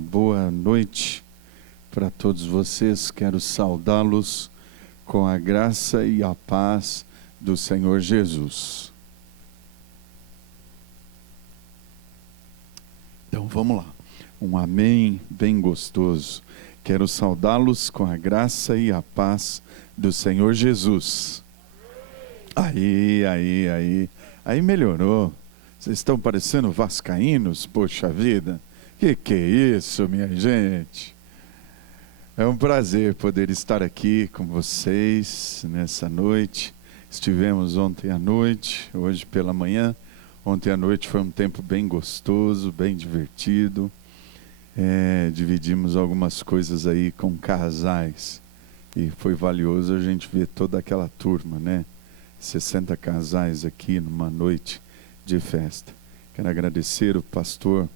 boa noite para todos vocês. Quero saudá-los com a graça e a paz do Senhor Jesus. Então vamos lá, um amém bem gostoso. Quero saudá-los com a graça e a paz do Senhor Jesus. Aí melhorou. Vocês estão parecendo vascaínos, poxa vida. Que é isso, minha gente? É um prazer poder estar aqui com vocês nessa noite. Estivemos ontem à noite, hoje pela manhã. Ontem à noite foi um tempo bem gostoso, bem divertido. Dividimos algumas coisas aí com casais. E foi valioso a gente ver toda aquela turma, né? 60 casais aqui numa noite de festa. Quero agradecer o pastor.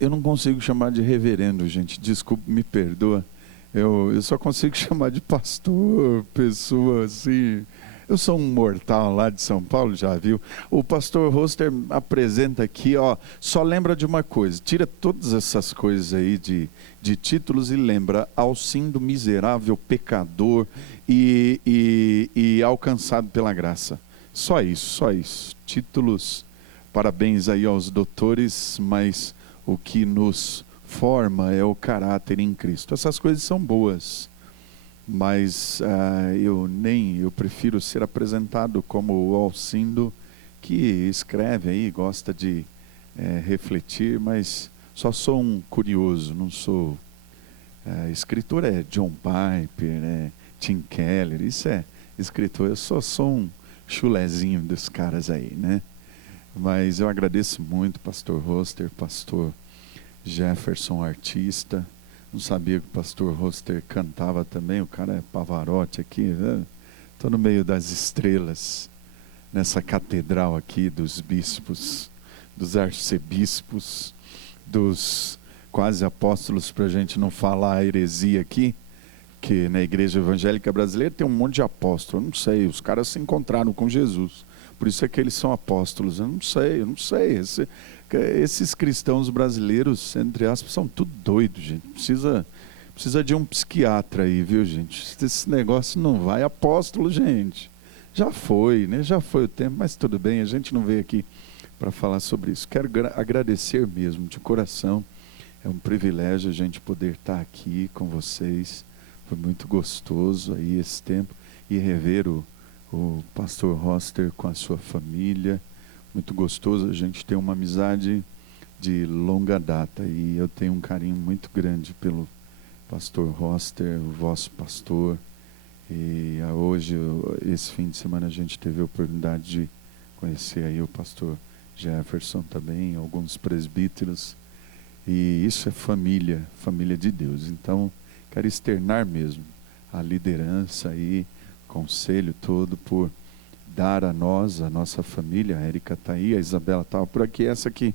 Eu não consigo chamar de reverendo, gente. Desculpe, me perdoa. Eu só consigo chamar de pastor, pessoa assim. Eu sou um mortal lá de São Paulo, já viu? O pastor Roster apresenta aqui, ó. Só lembra de uma coisa: tira todas essas coisas aí de títulos e lembra Alcindo miserável pecador e alcançado pela graça. Só isso. Títulos, parabéns aí aos doutores, mas o que nos forma é o caráter em Cristo. Essas coisas são boas, mas eu prefiro ser apresentado como o Alcindo, que escreve aí, gosta de refletir, mas só sou um curioso, não sou... escritor é John Piper, Tim Keller, isso é escritor. Eu só sou um chulezinho dos caras aí, né? Mas eu agradeço muito, pastor Roster, pastor Jefferson, artista. Não sabia que o pastor Roster cantava também. O cara é Pavarotti aqui, né? Estou no meio das estrelas, nessa catedral aqui dos bispos, dos arcebispos, dos quase apóstolos, para a gente não falar a heresia aqui, que na igreja evangélica brasileira tem um monte de apóstolos. Eu não sei, os caras se encontraram com Jesus, por isso é que eles são apóstolos. Eu não sei. Esses cristãos brasileiros, entre aspas, são tudo doidos, gente. Precisa de um psiquiatra aí, viu, gente? Esse negócio não vai. Apóstolo, gente, já foi, né? Já foi o tempo, mas tudo bem, a gente não veio aqui para falar sobre isso. Quero agradecer mesmo, de coração. É um privilégio a gente poder estar aqui com vocês. Foi muito gostoso aí esse tempo. E rever o pastor Roster com a sua família. Muito gostoso, a gente tem uma amizade de longa data. E eu tenho um carinho muito grande pelo pastor Roster, o vosso pastor. E hoje, esse fim de semana, a gente teve a oportunidade de conhecer aí o pastor Jefferson também, alguns presbíteros. E isso é família de Deus. Então, quero externar mesmo a liderança e conselho todo por dar a nós, a nossa família. A Érica está aí, a Isabela estava por aqui, essa aqui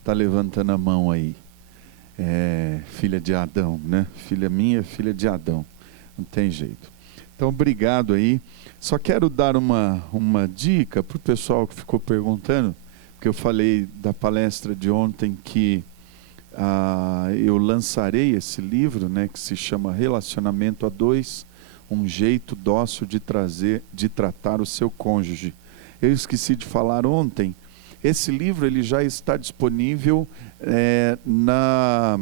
está levantando a mão aí. Filha de Adão, né? Filha minha, filha de Adão. Não tem jeito. Então, obrigado aí. Só quero dar uma dica para o pessoal que ficou perguntando, porque eu falei da palestra de ontem que eu lançarei esse livro, né, que se chama Relacionamento a Dois, um jeito dócil de tratar o seu cônjuge. Eu esqueci de falar ontem, esse livro ele já está disponível na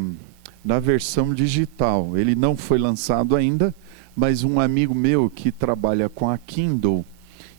versão digital. Ele não foi lançado ainda, mas um amigo meu que trabalha com a Kindle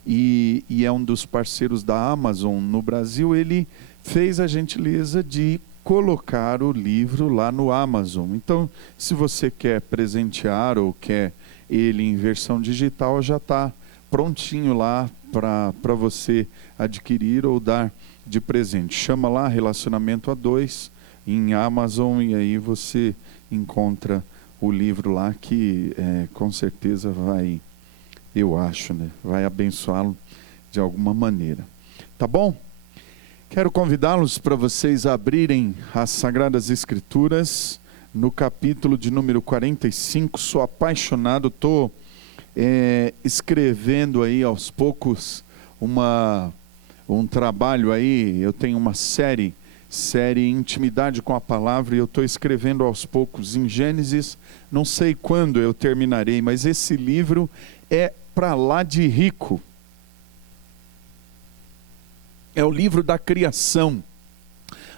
e é um dos parceiros da Amazon no Brasil, ele fez a gentileza de colocar o livro lá no Amazon. Então, se você quer presentear ou quer ele em versão digital, já está prontinho lá para você adquirir ou dar de presente. Chama lá Relacionamento a Dois em Amazon e aí você encontra o livro lá que com certeza vai, eu acho, né, vai abençoá-lo de alguma maneira. Tá bom? Quero convidá-los para vocês abrirem as Sagradas Escrituras no capítulo de número 45. Sou apaixonado, estou escrevendo aí aos poucos um trabalho aí. Eu tenho uma série série Intimidade com a Palavra, e eu estou escrevendo aos poucos em Gênesis. Não sei quando eu terminarei, mas esse livro é para lá de rico. É o livro da criação.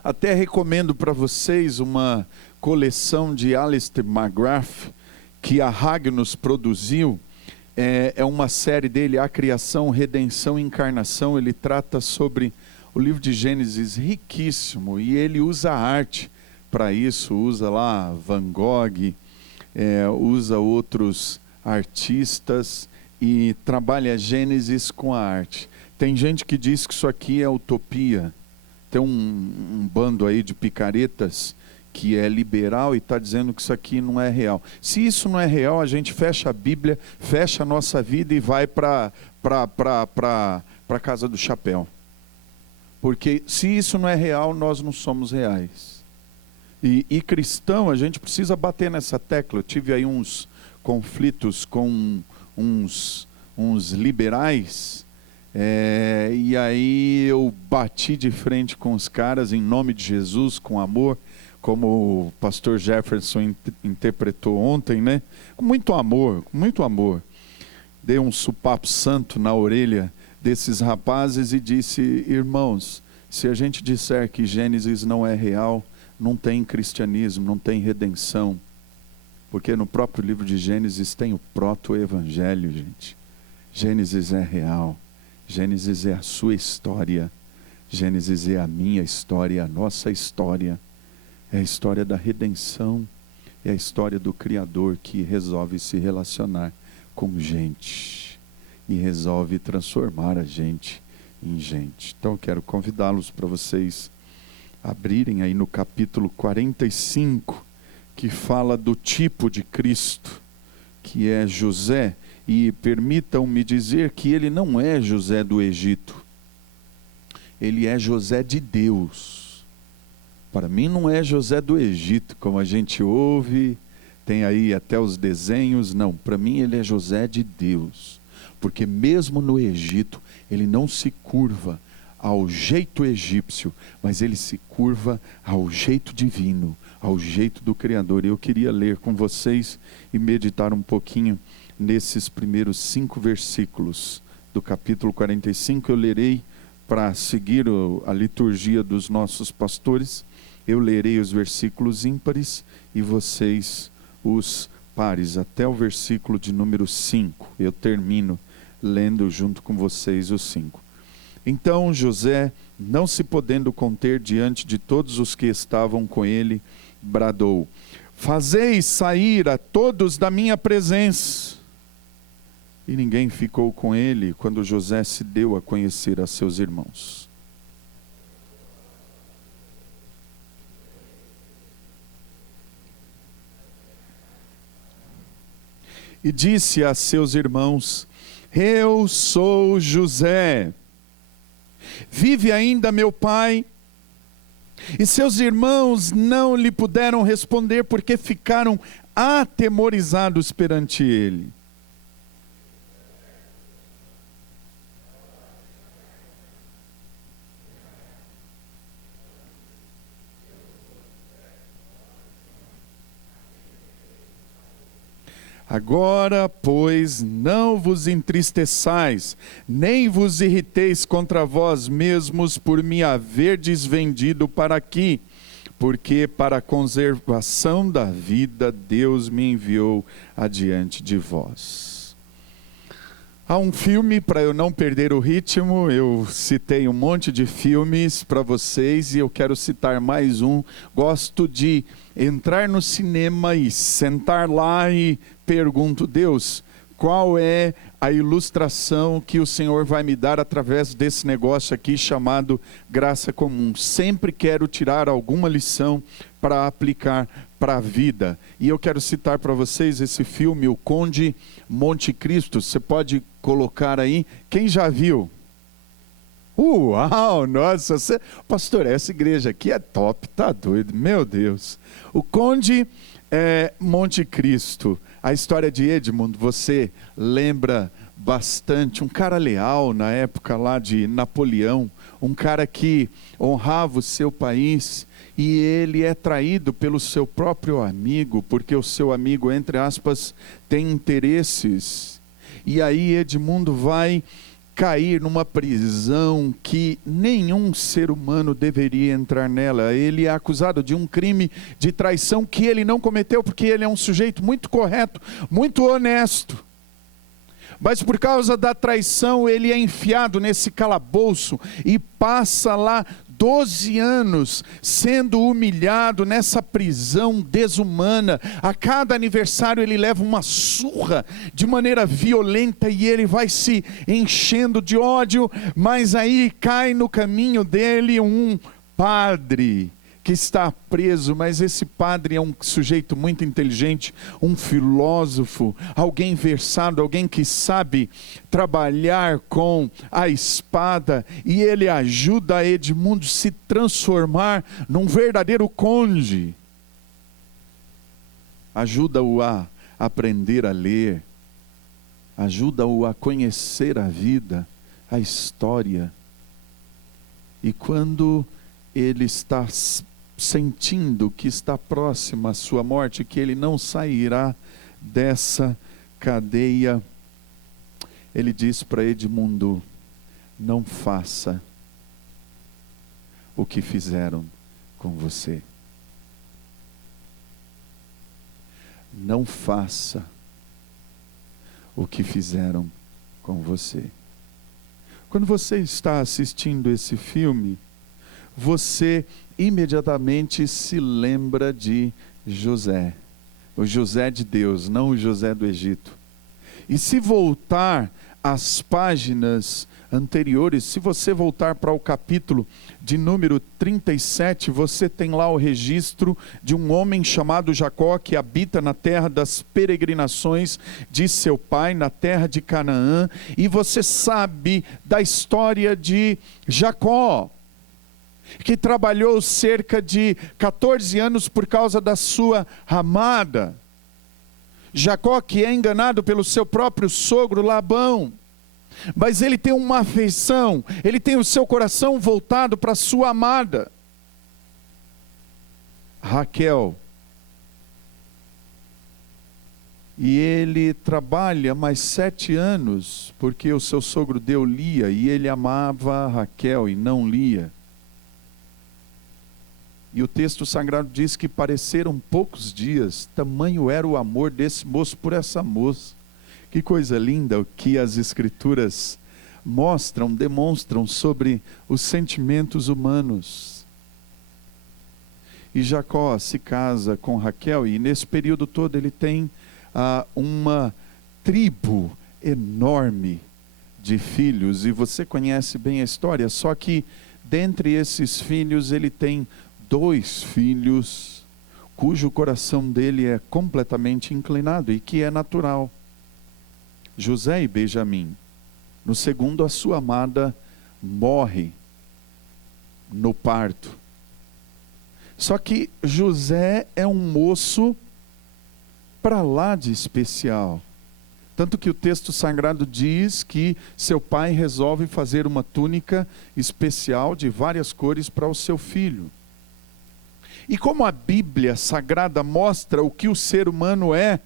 Até recomendo para vocês uma coleção de Alistair McGrath, que a Ragnos produziu. É uma série dele, A Criação, Redenção e Encarnação. Ele trata sobre o livro de Gênesis, riquíssimo, e ele usa a arte para isso, usa lá Van Gogh, usa outros artistas e trabalha Gênesis com a arte. Tem gente que diz que isso aqui é utopia. Tem um bando aí de picaretas que é liberal e está dizendo que isso aqui não é real. Se isso não é real, a gente fecha a Bíblia, fecha a nossa vida e vai para a casa do chapéu. Porque se isso não é real, nós não somos reais. E cristão, a gente precisa bater nessa tecla. Eu tive aí uns conflitos com uns liberais, e aí eu bati de frente com os caras em nome de Jesus, com amor, como o pastor Jefferson interpretou ontem, né? Com muito amor, com muito amor. Dei um supapo santo na orelha desses rapazes e disse: irmãos, se a gente disser que Gênesis não é real, não tem cristianismo, não tem redenção. Porque no próprio livro de Gênesis tem o proto-evangelho, gente. Gênesis é real. Gênesis é a sua história. Gênesis é a minha história, a nossa história. É a história da redenção. É a história do Criador que resolve se relacionar com gente. E resolve transformar a gente em gente. Então eu quero convidá-los para vocês abrirem aí no capítulo 45, que fala do tipo de Cristo, que é José. E permitam-me dizer que ele não é José do Egito. Ele é José de Deus. Para mim não é José do Egito, como a gente ouve, tem aí até os desenhos. Não, para mim ele é José de Deus. Porque mesmo no Egito, ele não se curva ao jeito egípcio, mas ele se curva ao jeito divino, ao jeito do Criador. Eu queria ler com vocês e meditar um pouquinho nesses primeiros 5 versículos do capítulo 45. Eu lerei para seguir a liturgia dos nossos pastores. Eu lerei os versículos ímpares e vocês os pares, até o versículo de número 5. Eu termino lendo junto com vocês os 5. Então José, não se podendo conter diante de todos os que estavam com ele, bradou: fazei sair a todos da minha presença. E ninguém ficou com ele quando José se deu a conhecer a seus irmãos. E disse a seus irmãos: eu sou José. Vive ainda meu pai? E seus irmãos não lhe puderam responder, porque ficaram atemorizados perante ele. Agora, pois, não vos entristeçais, nem vos irriteis contra vós mesmos por me haverdes vendido para aqui, porque para a conservação da vida Deus me enviou adiante de vós. Há um filme, para eu não perder o ritmo, eu citei um monte de filmes para vocês e eu quero citar mais um. Gosto de entrar no cinema e sentar lá e pergunto: Deus, qual é a ilustração que o Senhor vai me dar através desse negócio aqui chamado graça comum? Sempre quero tirar alguma lição para aplicar para a vida. E eu quero citar para vocês esse filme, O Conde Monte Cristo. Você pode colocar aí. Quem já viu? Uau, nossa, pastor, essa igreja aqui é top, tá doido, meu Deus. O Conde Monte Cristo. A história de Edmund, você lembra bastante, um cara leal na época lá de Napoleão, um cara que honrava o seu país, e ele é traído pelo seu próprio amigo, porque o seu amigo, entre aspas, tem interesses. E aí Edmundo vai cair numa prisão que nenhum ser humano deveria entrar nela. Ele é acusado de um crime de traição que ele não cometeu, porque ele é um sujeito muito correto, muito honesto. Mas por causa da traição, ele é enfiado nesse calabouço e passa lá 12 anos sendo humilhado nessa prisão desumana. A cada aniversário ele leva uma surra de maneira violenta e ele vai se enchendo de ódio, mas aí cai no caminho dele um padre que está preso, mas esse padre é um sujeito muito inteligente, um filósofo, alguém versado, alguém que sabe trabalhar com a espada, e ele ajuda Edmundo a se transformar num verdadeiro conde. Ajuda-o a aprender a ler, ajuda-o a conhecer a vida, a história. E quando ele está sentindo que está próximo à sua morte, que ele não sairá dessa cadeia, ele diz para Edmundo: não faça o que fizeram com você. Não faça o que fizeram com você. Quando você está assistindo esse filme, você imediatamente se lembra de José, o José de Deus, não o José do Egito. E se voltar às páginas anteriores, se você voltar para o capítulo de número 37, você tem lá o registro de um homem chamado Jacó, que habita na terra das peregrinações de seu pai, na terra de Canaã, e você sabe da história de Jacó, que trabalhou cerca de 14 anos por causa da sua amada. Jacó, que é enganado pelo seu próprio sogro Labão, mas ele tem uma afeição, ele tem o seu coração voltado para a sua amada Raquel. E ele trabalha mais 7 anos, porque o seu sogro deu Lia, e ele amava Raquel e não Lia. E o texto sagrado diz que pareceram poucos dias, tamanho era o amor desse moço por essa moça. Que coisa linda o que as escrituras mostram, demonstram sobre os sentimentos humanos. E Jacó se casa com Raquel, e nesse período todo ele tem uma tribo enorme de filhos, e você conhece bem a história, só que dentre esses filhos ele tem 2 filhos cujo coração dele é completamente inclinado e que é natural, José e Benjamim. No segundo, a sua amada morre no parto. Só que José é um moço para lá de especial, tanto que o texto sagrado diz que seu pai resolve fazer uma túnica especial de várias cores para o seu filho. E como a Bíblia Sagrada mostra o que o ser humano é,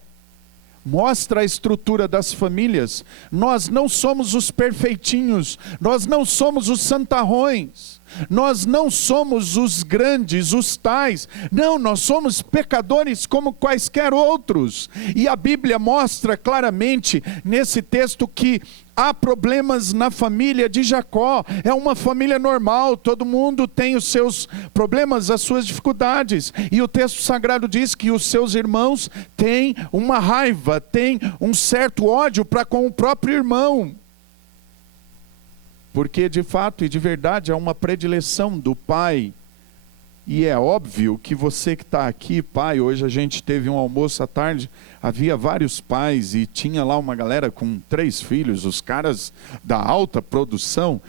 mostra a estrutura das famílias, nós não somos os perfeitinhos, nós não somos os santarrões, nós não somos os grandes, os tais, não, nós somos pecadores como quaisquer outros. E a Bíblia mostra claramente nesse texto que há problemas na família de Jacó. É uma família normal, todo mundo tem os seus problemas, as suas dificuldades. E o texto sagrado diz que os seus irmãos têm uma raiva, têm um certo ódio para com o próprio irmão. Porque de fato e de verdade há uma predileção do pai. E é óbvio que você que está aqui, pai, hoje a gente teve um almoço à tarde, havia vários pais e tinha lá uma galera com 3 filhos, os caras da alta produção,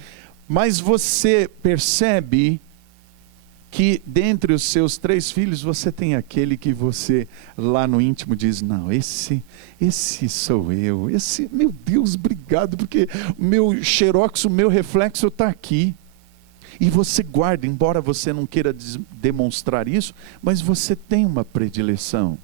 mas você percebe que dentre os seus 3 filhos, você tem aquele que você lá no íntimo diz, não, esse sou eu, meu Deus, obrigado, porque o meu xerox, o meu reflexo está aqui. E você guarda, embora você não queira demonstrar isso, mas você tem uma predileção.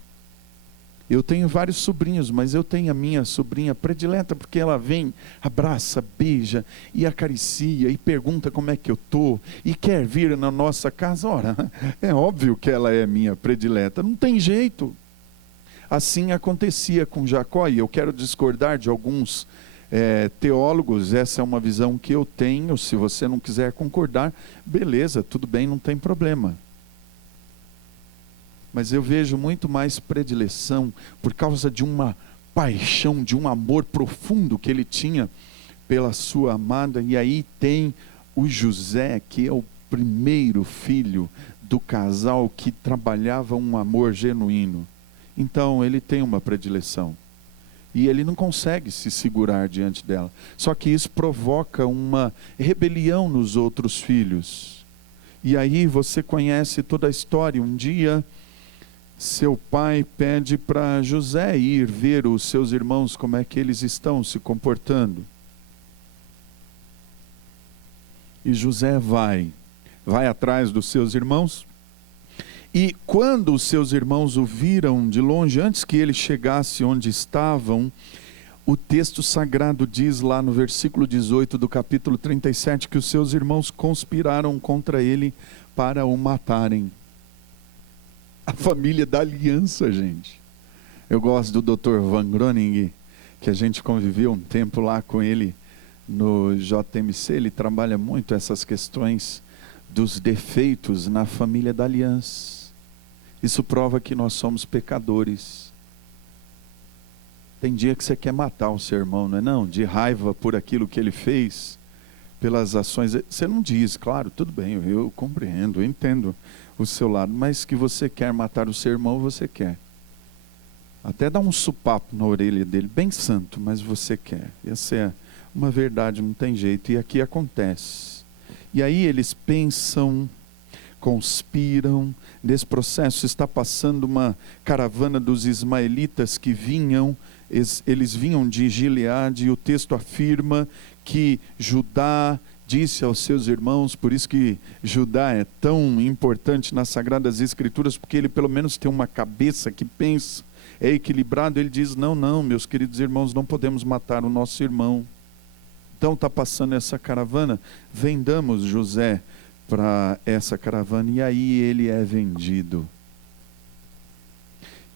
Eu tenho vários sobrinhos, mas eu tenho a minha sobrinha predileta, porque ela vem, abraça, beija e acaricia e pergunta como é que eu estou e quer vir na nossa casa. Ora, é óbvio que ela é minha predileta, não tem jeito. Assim acontecia com Jacó, e eu quero discordar de alguns teólogos, essa é uma visão que eu tenho. Se você não quiser concordar, beleza, tudo bem, não tem problema. Mas eu vejo muito mais predileção por causa de uma paixão, de um amor profundo que ele tinha pela sua amada. E aí tem o José, que é o primeiro filho do casal que trabalhava um amor genuíno. Então ele tem uma predileção. E ele não consegue se segurar diante dela. Só que isso provoca uma rebelião nos outros filhos. E aí você conhece toda a história. Um dia seu pai pede para José ir ver os seus irmãos, como é que eles estão se comportando. E José vai atrás dos seus irmãos. E quando os seus irmãos o viram de longe, antes que ele chegasse onde estavam, o texto sagrado diz lá no versículo 18 do capítulo 37, que os seus irmãos conspiraram contra ele para o matarem. A família da aliança, gente. Eu gosto do Dr. Van Groningen, que a gente conviveu um tempo lá com ele no JMC. Ele trabalha muito essas questões dos defeitos na família da aliança. Isso prova que nós somos pecadores. Tem dia que você quer matar o seu irmão, não é não? De raiva por aquilo que ele fez, pelas ações. Você não diz, claro, tudo bem, eu compreendo, eu entendo o seu lado, mas que você quer matar o seu irmão, você quer. Até dar um supapo na orelha dele, bem santo, mas você quer. Essa é uma verdade, não tem jeito. E aqui acontece. E aí eles pensam, conspiram. Nesse processo está passando uma caravana dos ismaelitas que vinham, eles vinham de Gileade, e o texto afirma que Judá disse aos seus irmãos, por isso que Judá é tão importante nas Sagradas Escrituras, porque ele pelo menos tem uma cabeça que pensa, é equilibrado. Ele diz, não, meus queridos irmãos, não podemos matar o nosso irmão. Então está passando essa caravana, vendamos José para essa caravana, e aí ele é vendido.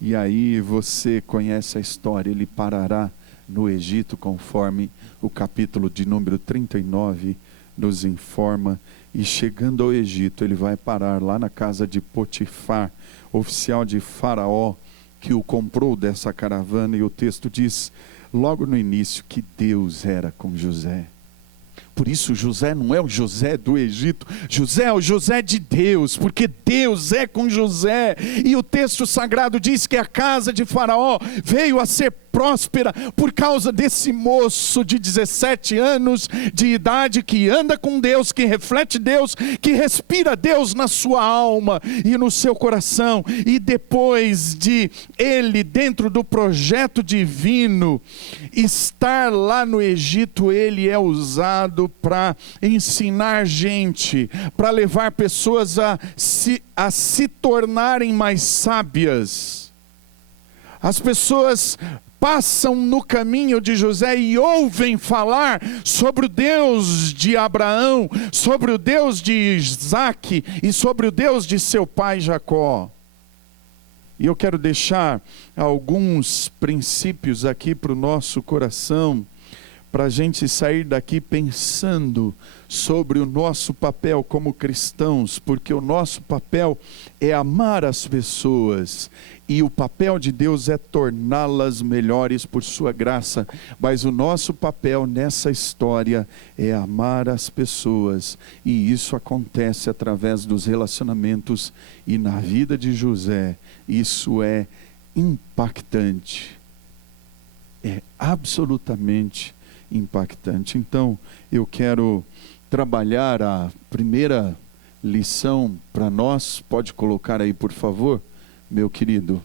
E aí você conhece a história, ele parará no Egito, conforme o capítulo de número 39 nos informa, e chegando ao Egito, ele vai parar lá na casa de Potifar, oficial de Faraó, que o comprou dessa caravana. E o texto diz, logo no início, que Deus era com José. Por isso José não é o José do Egito, José é o José de Deus, porque Deus é com José. E o texto sagrado diz que a casa de Faraó veio a ser próspera por causa desse moço de 17 anos de idade, que anda com Deus, que reflete Deus, que respira Deus na sua alma e no seu coração. E depois de ele, dentro do projeto divino, estar lá no Egito, ele é usado para ensinar gente, para levar pessoas a se tornarem mais sábias. As pessoas passam no caminho de José e ouvem falar sobre o Deus de Abraão, sobre o Deus de Isaac e sobre o Deus de seu pai Jacó. E eu quero deixar alguns princípios aqui para o nosso coração, para a gente sair daqui pensando sobre o nosso papel como cristãos, porque o nosso papel é amar as pessoas, e o papel de Deus é torná-las melhores por sua graça, mas o nosso papel nessa história é amar as pessoas, e isso acontece através dos relacionamentos. E na vida de José, isso é impactante, é absolutamente impactante. Então eu quero trabalhar a primeira lição para nós. Pode colocar aí, por favor, meu querido.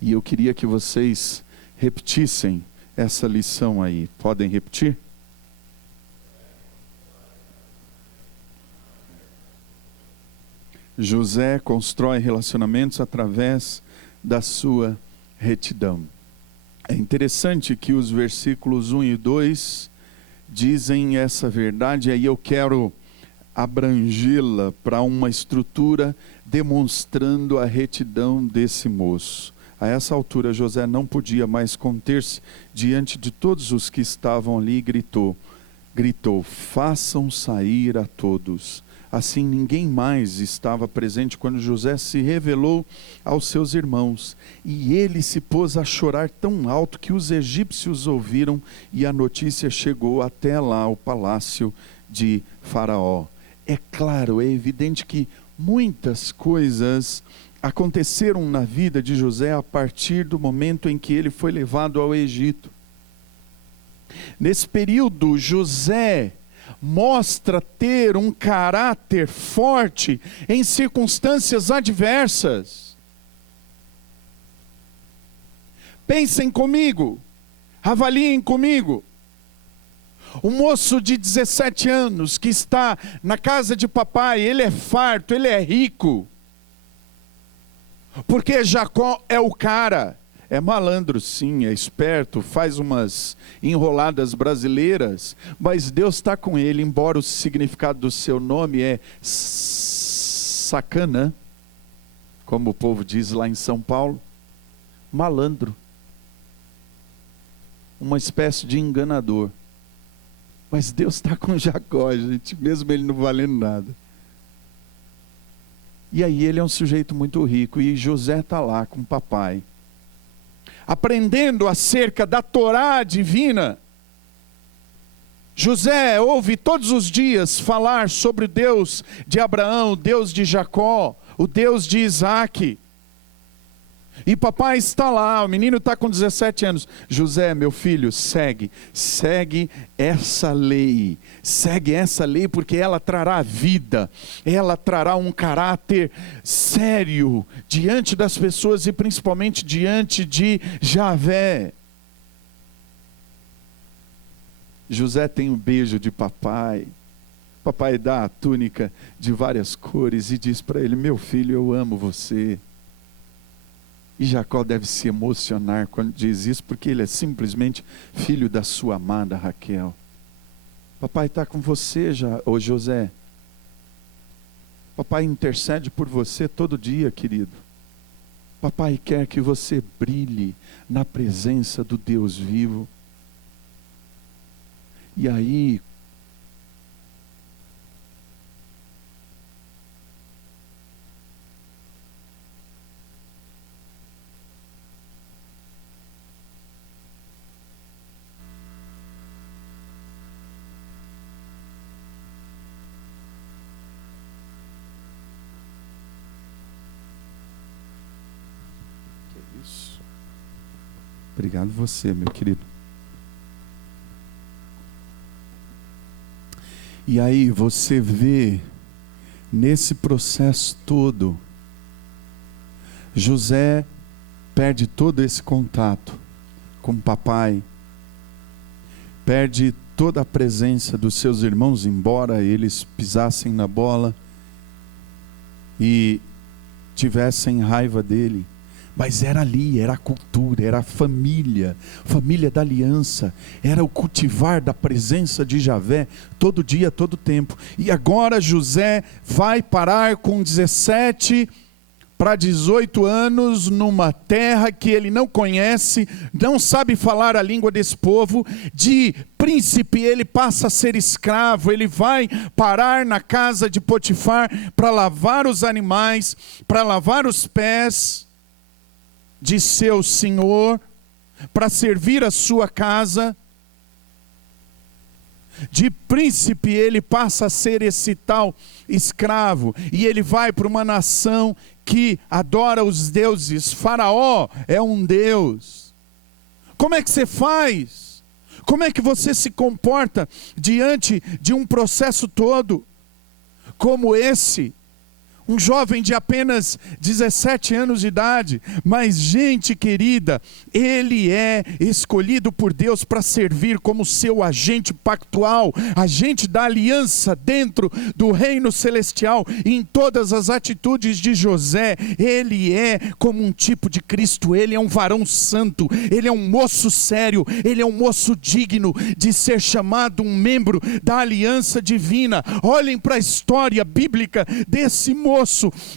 E eu queria que vocês repetissem essa lição aí. Podem repetir? José constrói relacionamentos através da sua retidão. É interessante que os versículos 1 e 2 dizem essa verdade, aí eu quero abrangê-la para uma estrutura demonstrando a retidão desse moço. A essa altura José não podia mais conter-se diante de todos os que estavam ali e gritou, façam sair a todos. Assim ninguém mais estava presente quando José se revelou aos seus irmãos. E ele se pôs a chorar tão alto que os egípcios ouviram e a notícia chegou até lá ao palácio de Faraó. É claro, é evidente que muitas coisas aconteceram na vida de José a partir do momento em que ele foi levado ao Egito. Nesse período, José mostra ter um caráter forte em circunstâncias adversas. Pensem comigo, avaliem comigo. Um moço de 17 anos que está na casa de papai, ele é farto, ele é rico. Porque Jacó é o cara. É malandro sim, é esperto, faz umas enroladas brasileiras, mas Deus está com ele, embora o significado do seu nome é sacana, como o povo diz lá em São Paulo, malandro, uma espécie de enganador. Mas Deus está com Jacó, gente, mesmo ele não valendo nada. E aí ele é um sujeito muito rico, e José está lá com o papai, aprendendo acerca da Torá divina. José ouve todos os dias falar sobre o Deus de Abraão, o Deus de Jacó, o Deus de Isaac. E papai está lá, o menino está com 17 anos. José, meu filho, segue essa lei porque ela trará vida, ela trará um caráter sério diante das pessoas e principalmente diante de Javé. José tem um beijo de papai. Papai dá a túnica de várias cores e diz para ele, meu filho, eu amo você. E Jacó deve se emocionar quando diz isso, porque ele é simplesmente filho da sua amada Raquel. Papai está com você, ô José. Papai intercede por você todo dia, querido. Papai quer que você brilhe na presença do Deus vivo. E aí, obrigado você, meu querido. E aí você vê, nesse processo todo, José perde todo esse contato com o papai, perde toda a presença dos seus irmãos, embora eles pisassem na bola e tivessem raiva dele. Mas era ali, era a cultura, era a família da aliança, era o cultivar da presença de Javé, todo dia, todo tempo. E agora José vai parar com 17 para 18 anos, numa terra que ele não conhece, não sabe falar a língua desse povo. De príncipe ele passa a ser escravo, ele vai parar na casa de Potifar para lavar os animais, para lavar os pés de seu senhor, para servir a sua casa. De príncipe ele passa a ser esse tal escravo, e ele vai para uma nação que adora os deuses. Faraó é um deus. Como é que você faz? Como é que você se comporta diante de um processo todo? como esse. Um jovem de apenas 17 anos de idade, mas gente querida, ele é escolhido por Deus para servir como seu agente pactual, agente da aliança dentro do reino celestial. E em todas as atitudes de José, ele é como um tipo de Cristo, ele é um varão santo, ele é um moço sério, ele é um moço digno de ser chamado um membro da aliança divina. Olhem para a história bíblica desse moço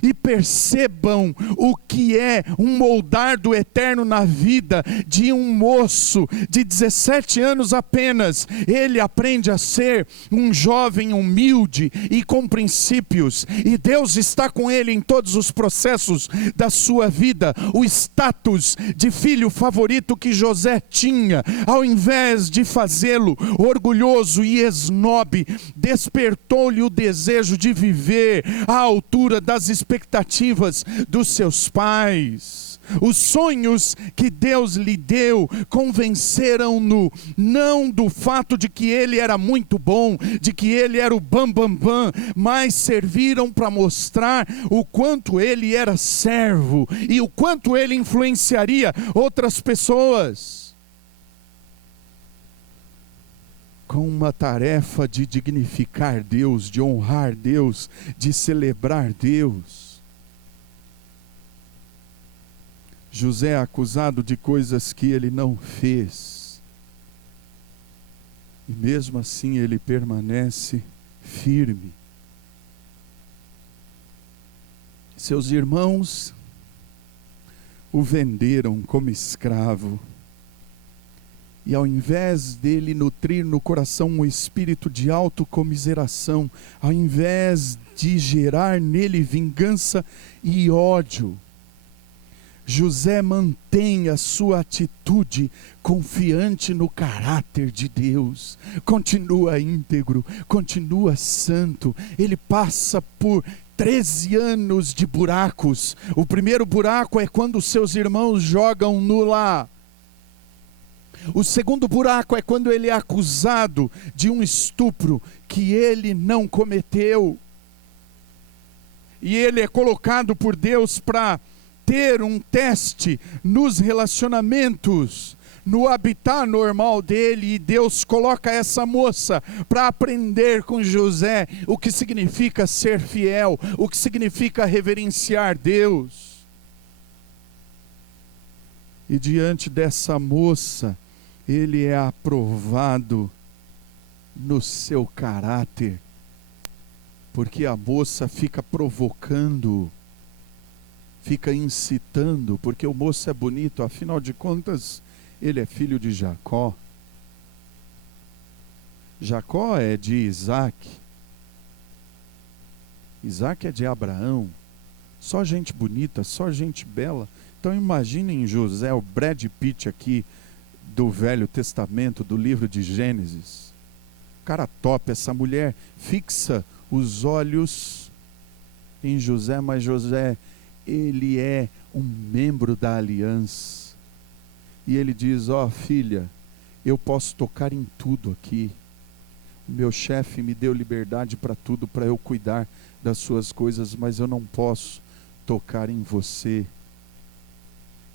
e percebam o que é um moldar do eterno na vida de um moço de 17 anos apenas. Ele aprende a ser um jovem humilde e com princípios, e Deus está com ele em todos os processos da sua vida. O status de filho favorito que José tinha, ao invés de fazê-lo orgulhoso e esnobe, despertou-lhe o desejo de viver à altura das expectativas dos seus pais. Os sonhos que Deus lhe deu convenceram-no não do fato de que ele era muito bom, de que ele era o bam, mas serviram para mostrar o quanto ele era servo e o quanto ele influenciaria outras pessoas. Com uma tarefa de dignificar Deus, de honrar Deus, de celebrar Deus. José é acusado de coisas que ele não fez. E mesmo assim ele permanece firme. Seus irmãos o venderam como escravo. E ao invés dele nutrir no coração um espírito de autocomiseração, ao invés de gerar nele vingança e ódio, José mantém a sua atitude confiante no caráter de Deus, continua íntegro, continua santo. Ele passa por 13 anos de buracos. O primeiro buraco é quando seus irmãos jogam-no lá. O segundo buraco é quando ele é acusado de um estupro que ele não cometeu. E ele é colocado por Deus para ter um teste nos relacionamentos, no habitat normal dele, e Deus coloca essa moça para aprender com José o que significa ser fiel, o que significa reverenciar Deus. E diante dessa moça, ele é aprovado no seu caráter, porque a moça fica provocando, fica incitando, porque o moço é bonito, afinal de contas, ele é filho de Jacó. Jacó é de Isaac. Isaac é de Abraão. Só gente bonita, só gente bela. Então imaginem José, o Brad Pitt aqui, do Velho Testamento, do livro de Gênesis. Cara top, essa mulher fixa os olhos em José, mas José, ele é um membro da aliança. E ele diz: ó filha, eu posso tocar em tudo aqui. O meu chefe me deu liberdade para tudo, para eu cuidar das suas coisas, mas eu não posso tocar em você.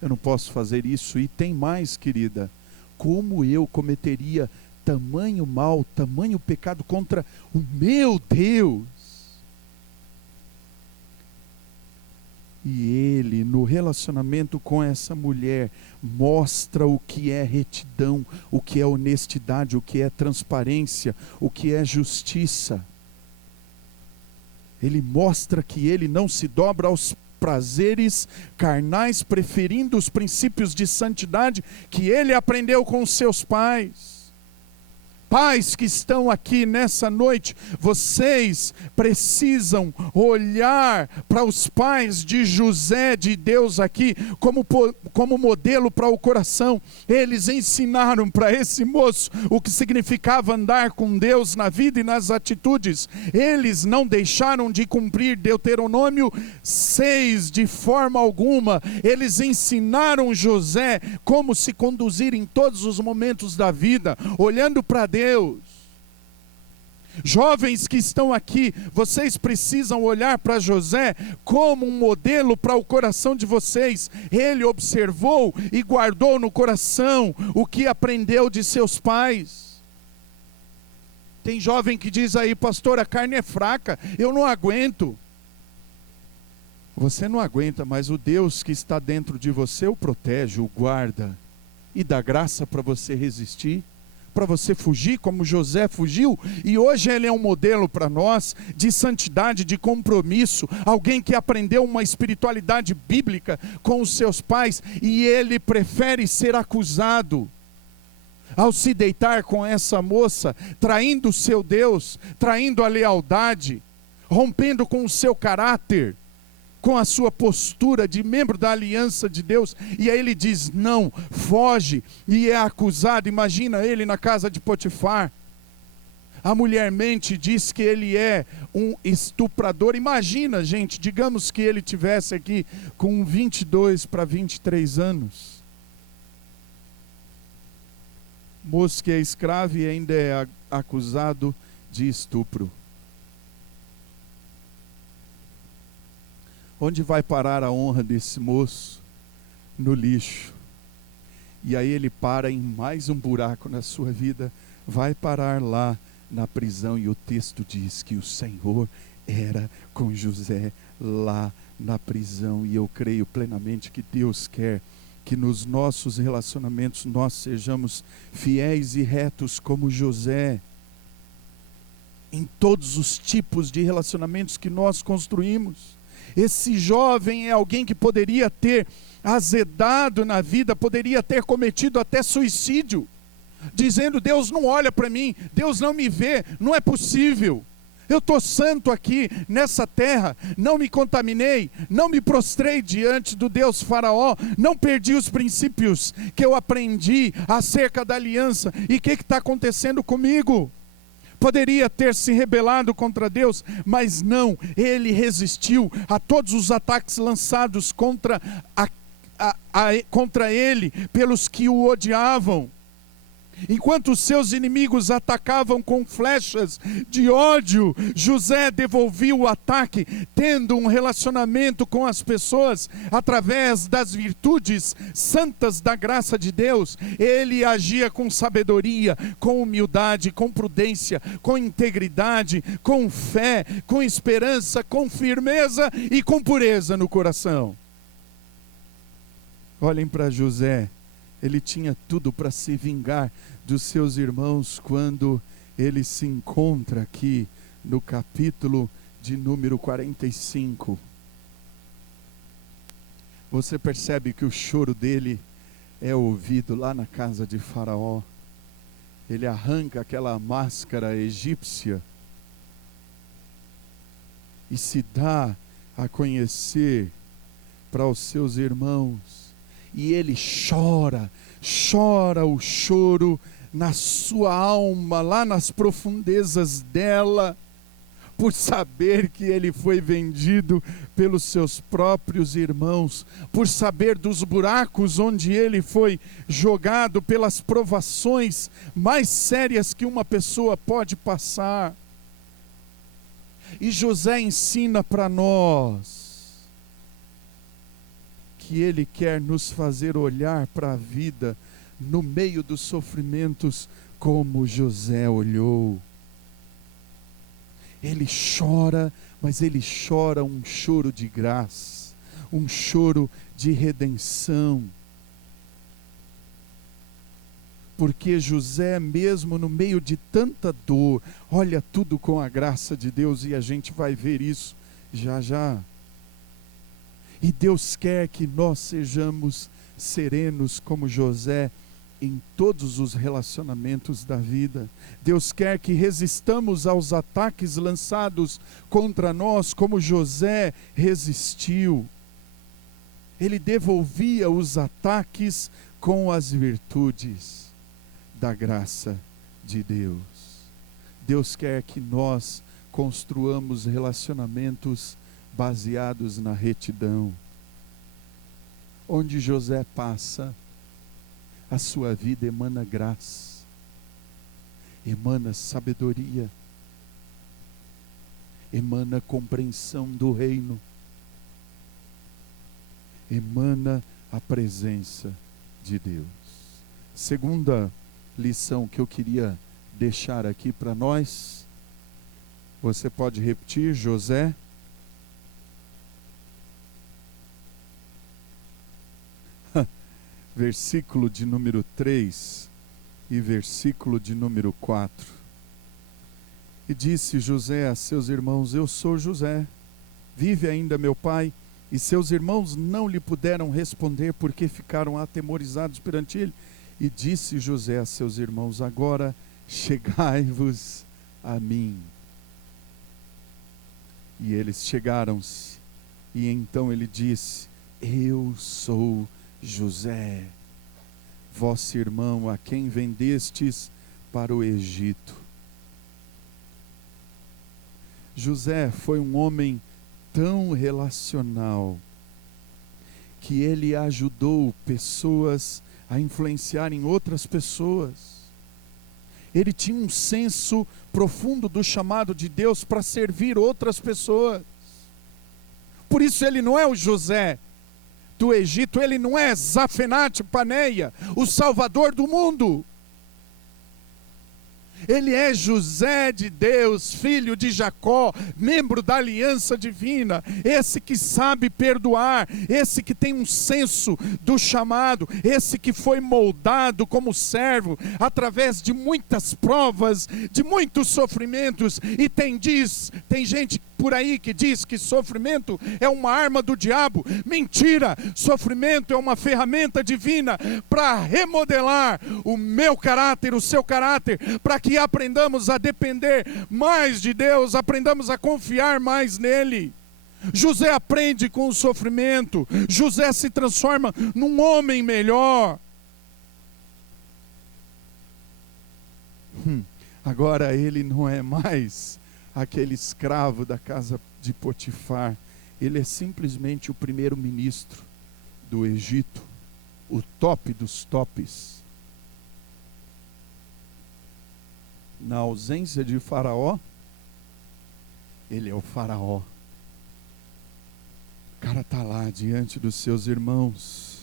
Eu não posso fazer isso. E tem mais, querida. Como eu cometeria tamanho mal, tamanho pecado contra o meu Deus? E ele, no relacionamento com essa mulher, mostra o que é retidão, o que é honestidade, o que é transparência, o que é justiça. Ele mostra que ele não se dobra aos prazeres carnais, preferindo os princípios de santidade que ele aprendeu com seus pais. Pais que estão aqui nessa noite, vocês precisam olhar para os pais de José, de Deus aqui, como modelo para o coração. Eles ensinaram para esse moço o que significava andar com Deus na vida e nas atitudes. Eles não deixaram de cumprir Deuteronômio 6 de forma alguma. Eles ensinaram José como se conduzir em todos os momentos da vida, olhando para Deus. Jovens que estão aqui, vocês precisam olhar para José como um modelo para o coração de vocês. Ele observou e guardou no coração o que aprendeu de seus pais. Tem jovem que diz aí: pastor, a carne é fraca, eu não aguento. Você não aguenta, mas o Deus que está dentro de você o protege, o guarda e dá graça para você resistir, para você fugir como José fugiu. E hoje ele é um modelo para nós de santidade, de compromisso, alguém que aprendeu uma espiritualidade bíblica com os seus pais, e ele prefere ser acusado ao se deitar com essa moça, traindo o seu Deus, traindo a lealdade, rompendo com o seu caráter, com a sua postura de membro da aliança de Deus. E aí ele diz não, foge, e é acusado. Imagina ele na casa de Potifar. A mulher mente, diz que ele é um estuprador. Imagina, gente, digamos que ele tivesse aqui com 22 para 23 anos. Moço que é escravo e ainda é acusado de estupro. Onde vai parar a honra desse moço? No lixo. E aí ele para em mais um buraco na sua vida, vai parar lá na prisão. E o texto diz que o Senhor era com José lá na prisão. E eu creio plenamente que Deus quer que nos nossos relacionamentos nós sejamos fiéis e retos como José. Em todos os tipos de relacionamentos que nós construímos. Esse jovem é alguém que poderia ter azedado na vida, poderia ter cometido até suicídio, dizendo: Deus não olha para mim, Deus não me vê, não é possível. Eu estou santo aqui nessa terra, não me contaminei, não me prostrei diante do Deus Faraó, não perdi os princípios que eu aprendi acerca da aliança. E o que está acontecendo comigo? Poderia ter se rebelado contra Deus, mas não, ele resistiu a todos os ataques lançados contra ele pelos que o odiavam. Enquanto os seus inimigos atacavam com flechas de ódio, José devolvia o ataque, tendo um relacionamento com as pessoas através das virtudes santas da graça de Deus. Ele agia com sabedoria, com humildade, com prudência, com integridade, com fé, com esperança, com firmeza e com pureza no coração. Olhem para José. Ele tinha tudo para se vingar dos seus irmãos quando ele se encontra aqui no capítulo de número 45. Você percebe que o choro dele é ouvido lá na casa de Faraó. Ele arranca aquela máscara egípcia e se dá a conhecer para os seus irmãos. E ele chora o choro na sua alma, lá nas profundezas dela, por saber que ele foi vendido pelos seus próprios irmãos, por saber dos buracos onde ele foi jogado, pelas provações mais sérias que uma pessoa pode passar. E José ensina para nós que ele quer nos fazer olhar para a vida no meio dos sofrimentos como José olhou. Ele chora, mas ele chora um choro de graça, um choro de redenção. Porque José, mesmo no meio de tanta dor, olha tudo com a graça de Deus, e a gente vai ver isso já já. E Deus quer que nós sejamos serenos como José em todos os relacionamentos da vida. Deus quer que resistamos aos ataques lançados contra nós como José resistiu. Ele devolvia os ataques com as virtudes da graça de Deus. Deus quer que nós construamos relacionamentos baseados na retidão. Onde José passa, a sua vida emana graça, emana sabedoria, emana compreensão do reino, emana a presença de Deus. Segunda lição que eu queria deixar aqui para nós, você pode repetir, José. Versículo de número 3 e versículo de número 4. E disse José a seus irmãos: eu sou José, vive ainda meu pai? E seus irmãos não lhe puderam responder, porque ficaram atemorizados perante ele. E disse José a seus irmãos: agora chegai-vos a mim. E eles chegaram-se, e então ele disse: eu sou José, vosso irmão, a quem vendestes para o Egito. José foi um homem tão relacional, que ele ajudou pessoas a influenciarem outras pessoas. Ele tinha um senso profundo do chamado de Deus para servir outras pessoas. Por isso ele não é o José do Egito, ele não é Zafenate Paneia, o salvador do mundo. Ele é José de Deus, filho de Jacó, membro da aliança divina, esse que sabe perdoar, esse que tem um senso do chamado, esse que foi moldado como servo, através de muitas provas, de muitos sofrimentos. E tem gente por aí que diz que sofrimento é uma arma do diabo. Mentira! Sofrimento é uma ferramenta divina para remodelar o meu caráter, o seu caráter, para que aprendamos a depender mais de Deus, aprendamos a confiar mais nele. José aprende com o sofrimento, José se transforma num homem melhor. Agora ele não é mais aquele escravo da casa de Potifar, ele é simplesmente o primeiro-ministro do Egito, o top dos tops. Na ausência de Faraó, ele é o Faraó. O cara está lá diante dos seus irmãos.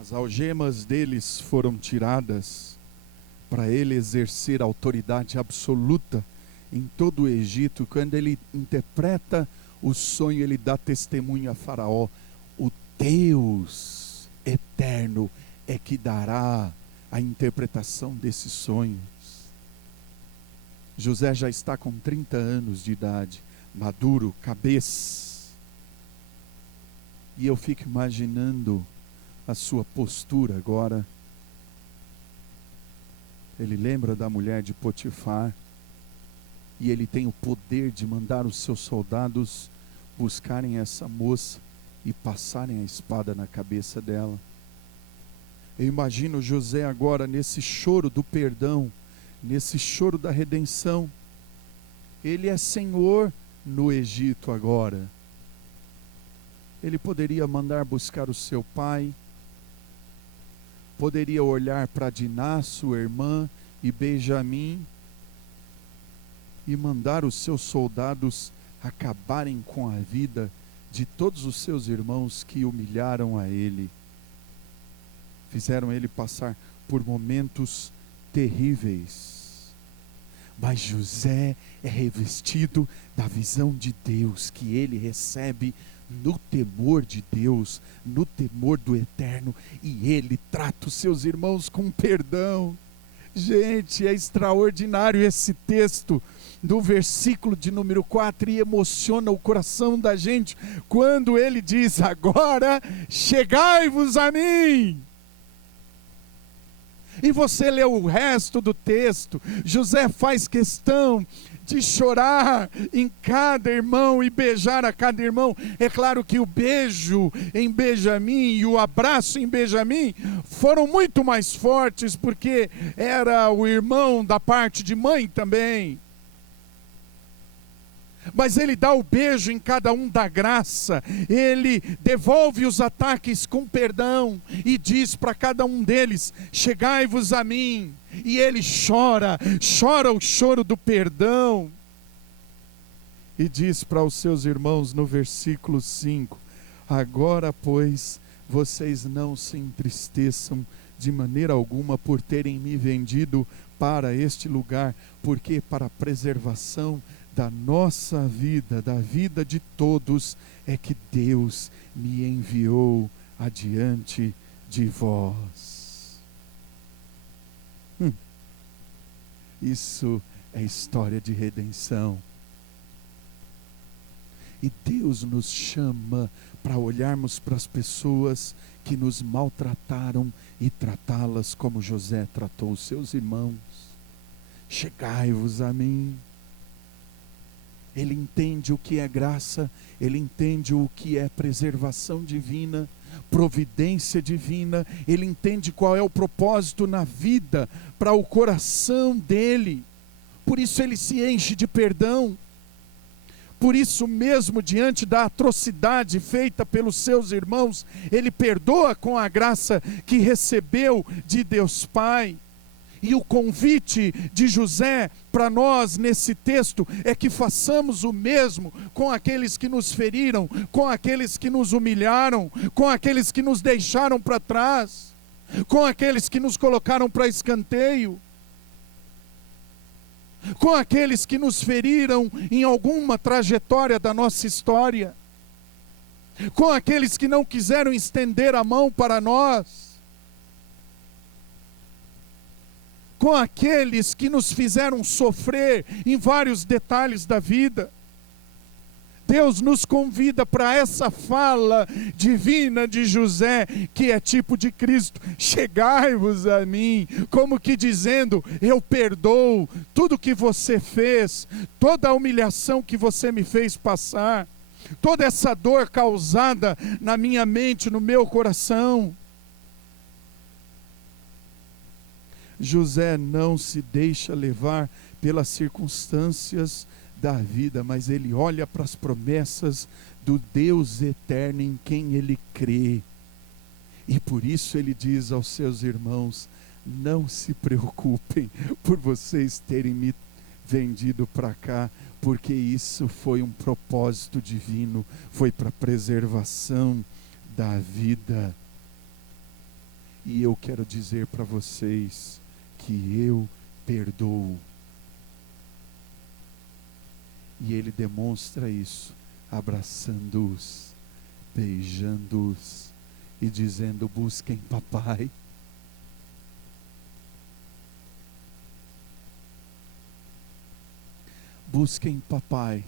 As algemas deles foram tiradas para ele exercer autoridade absoluta em todo o Egito. Quando ele interpreta o sonho, ele dá testemunho a Faraó: o Deus eterno é que dará a interpretação desses sonhos. José já está com 30 anos de idade, maduro, cabeça. E eu fico imaginando a sua postura agora. Ele lembra da mulher de Potifar, e ele tem o poder de mandar os seus soldados buscarem essa moça e passarem a espada na cabeça dela. Eu imagino José agora nesse choro do perdão, nesse choro da redenção. Ele é senhor no Egito agora. Ele poderia mandar buscar o seu pai, poderia olhar para Diná, sua irmã, e Benjamim, e mandar os seus soldados acabarem com a vida de todos os seus irmãos que humilharam a ele, fizeram ele passar por momentos terríveis. Mas José é revestido da visão de Deus que ele recebe no temor de Deus, no temor do eterno, e ele trata os seus irmãos com perdão. Gente, é extraordinário esse texto do versículo de número 4, e emociona o coração da gente quando ele diz: agora chegai-vos a mim. E você lê o resto do texto, José faz questão de chorar em cada irmão e beijar a cada irmão. É claro que o beijo em Benjamim e o abraço em Benjamim foram muito mais fortes, porque era o irmão da parte de mãe também. Mas ele dá o beijo em cada um, da graça, ele devolve os ataques com perdão, e diz para cada um deles: chegai-vos a mim. E ele chora o choro do perdão. e diz para os seus irmãos no versículo 5: agora, pois, vocês não se entristeçam de maneira alguma por terem me vendido para este lugar, porque para a preservação da nossa vida, da vida de todos, é que Deus me enviou adiante de vós. Isso é história de redenção. E Deus nos chama para olharmos para as pessoas que nos maltrataram e tratá-las como José tratou os seus irmãos. Chegai-vos a mim. Ele entende o que é graça, ele entende o que é preservação divina, providência divina, ele entende qual é o propósito na vida para o coração dele. Por isso ele se enche de perdão. Por isso mesmo, diante da atrocidade feita pelos seus irmãos, ele perdoa com a graça que recebeu de Deus Pai. E o convite de José para nós nesse texto é que façamos o mesmo com aqueles que nos feriram, com aqueles que nos humilharam, com aqueles que nos deixaram para trás, com aqueles que nos colocaram para escanteio, com aqueles que nos feriram em alguma trajetória da nossa história, com aqueles que não quiseram estender a mão para nós, com aqueles que nos fizeram sofrer em vários detalhes da vida. Deus nos convida para essa fala divina de José, que é tipo de Cristo: chegai-vos a mim, como que dizendo, eu perdoo tudo que você fez, toda a humilhação que você me fez passar, toda essa dor causada na minha mente, no meu coração. José não se deixa levar pelas circunstâncias da vida, mas ele olha para as promessas do Deus eterno em quem ele crê. E por isso ele diz aos seus irmãos: não se preocupem por vocês terem me vendido para cá, porque isso foi um propósito divino, foi para a preservação da vida. E eu quero dizer para vocês que eu perdoo. E ele demonstra isso, abraçando-os, beijando-os e dizendo: busquem papai. Busquem papai.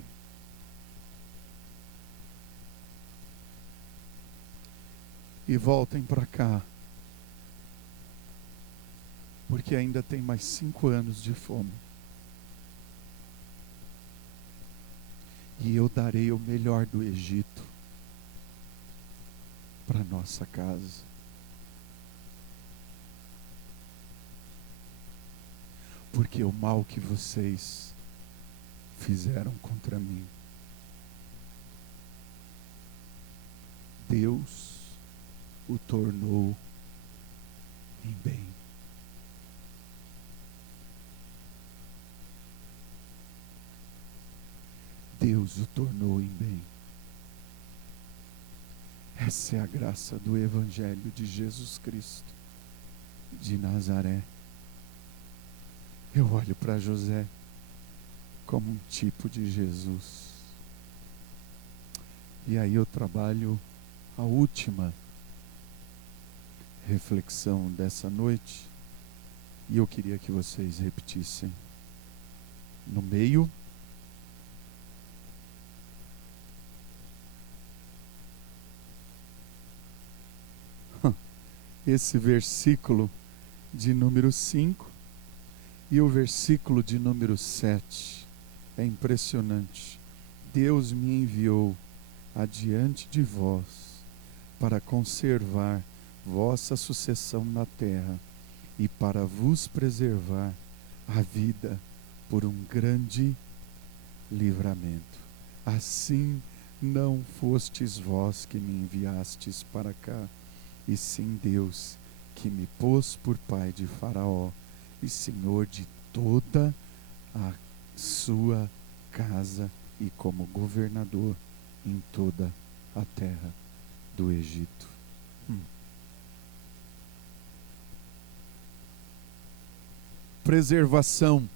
E voltem para cá, porque ainda tem mais 5 anos de fome. E eu darei o melhor do Egito para nossa casa. Porque o mal que vocês fizeram contra mim, Deus o tornou em bem. Deus o tornou em bem. Essa é a graça do Evangelho de Jesus Cristo de Nazaré. Eu olho para José como um tipo de Jesus. E aí eu trabalho a última reflexão dessa noite, e eu queria que vocês repetissem. No meio esse versículo de número 5 e o versículo de número 7. É impressionante. Deus me enviou adiante de vós para conservar vossa sucessão na terra e para vos preservar a vida por um grande livramento. Assim não fostes vós que me enviastes para cá, e sim Deus, que me pôs por pai de Faraó e senhor de toda a sua casa e como governador em toda a terra do Egito. Preservação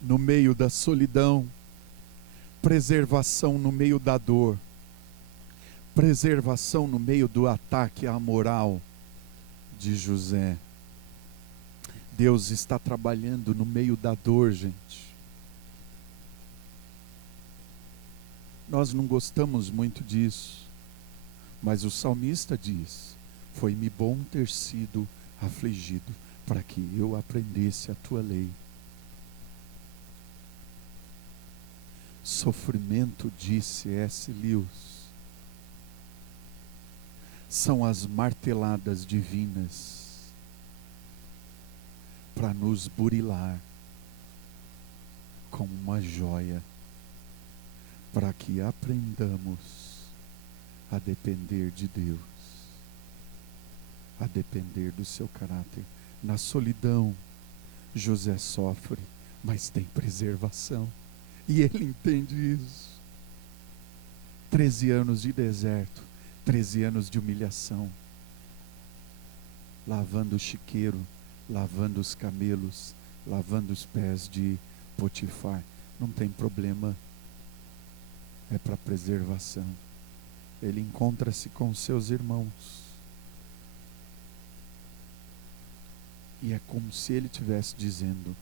no meio da solidão, preservação no meio da dor, preservação no meio do ataque à moral de José. Deus está trabalhando no meio da dor, gente. Nós não gostamos muito disso, mas o salmista diz: foi-me bom ter sido afligido, para que eu aprendesse a tua lei. Sofrimento, disse C.S. Lewis, são as marteladas divinas para nos burilar como uma joia, para que aprendamos a depender de Deus, a depender do seu caráter. Na solidão, José sofre, mas tem preservação. E ele entende isso. 13 anos de deserto, 13 anos de humilhação. Lavando o chiqueiro, lavando os camelos, lavando os pés de Potifar. Não tem problema. É para preservação. Ele encontra-se com seus irmãos. E é como se ele estivesse dizendo: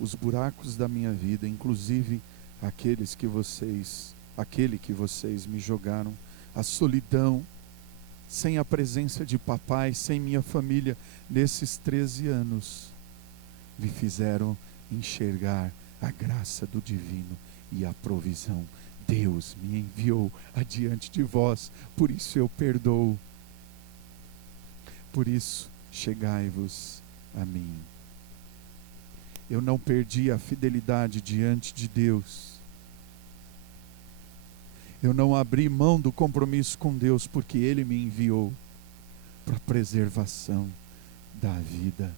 os buracos da minha vida, inclusive aquele que vocês me jogaram, a solidão, sem a presença de papai, sem minha família, nesses 13 anos, me fizeram enxergar a graça do divino e a provisão. Deus me enviou adiante de vós, por isso eu perdoo. Por isso, chegai-vos a mim. Eu não perdi a fidelidade diante de Deus. Eu não abri mão do compromisso com Deus, porque Ele me enviou para a preservação da vida.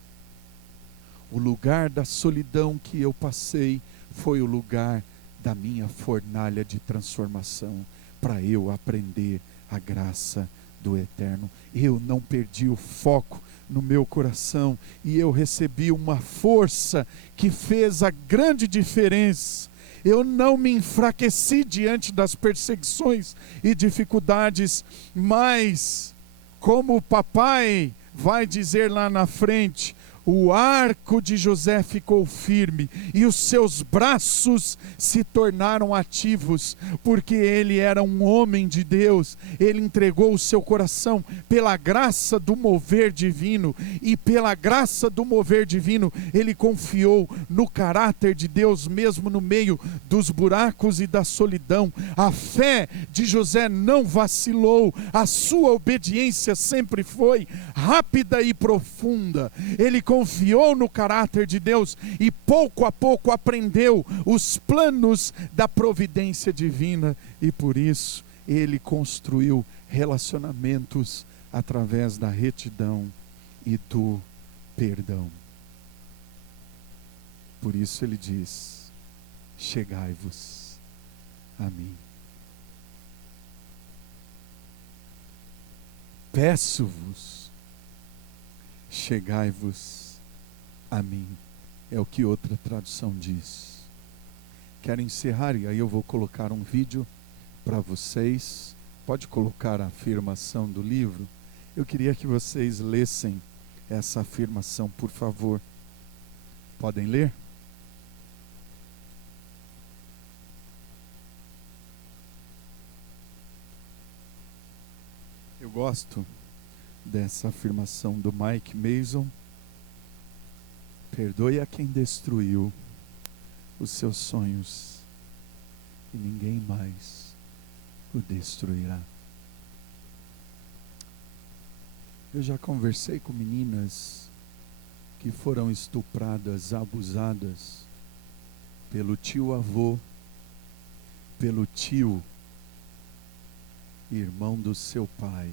O lugar da solidão que eu passei foi o lugar da minha fornalha de transformação, para eu aprender a graça do Eterno. Eu não perdi o foco no meu coração, e eu recebi uma força que fez a grande diferença. Eu não me enfraqueci diante das perseguições e dificuldades, mas, como o papai vai dizer lá na frente, o arco de José ficou firme e os seus braços se tornaram ativos, porque ele era um homem de Deus. Ele entregou o seu coração pela graça do mover divino, e pela graça do mover divino ele confiou no caráter de Deus, mesmo no meio dos buracos e da solidão. A fé de José não vacilou, a sua obediência sempre foi rápida e profunda. Ele confiou no caráter de Deus e pouco a pouco aprendeu os planos da providência divina, e por isso ele construiu relacionamentos através da retidão e do perdão. Por isso ele diz: chegai-vos a mim. Peço-vos, chegai-vos a mim. É o que outra tradução diz. Quero encerrar, e aí eu vou colocar um vídeo para vocês. Pode colocar a afirmação do livro. Eu queria que vocês lessem essa afirmação, por favor. Podem ler? Eu gosto dessa afirmação do Mike Mason: perdoe a quem destruiu os seus sonhos, e ninguém mais o destruirá. Eu já conversei com meninas que foram estupradas, abusadas pelo tio-avô, pelo tio, irmão do seu pai.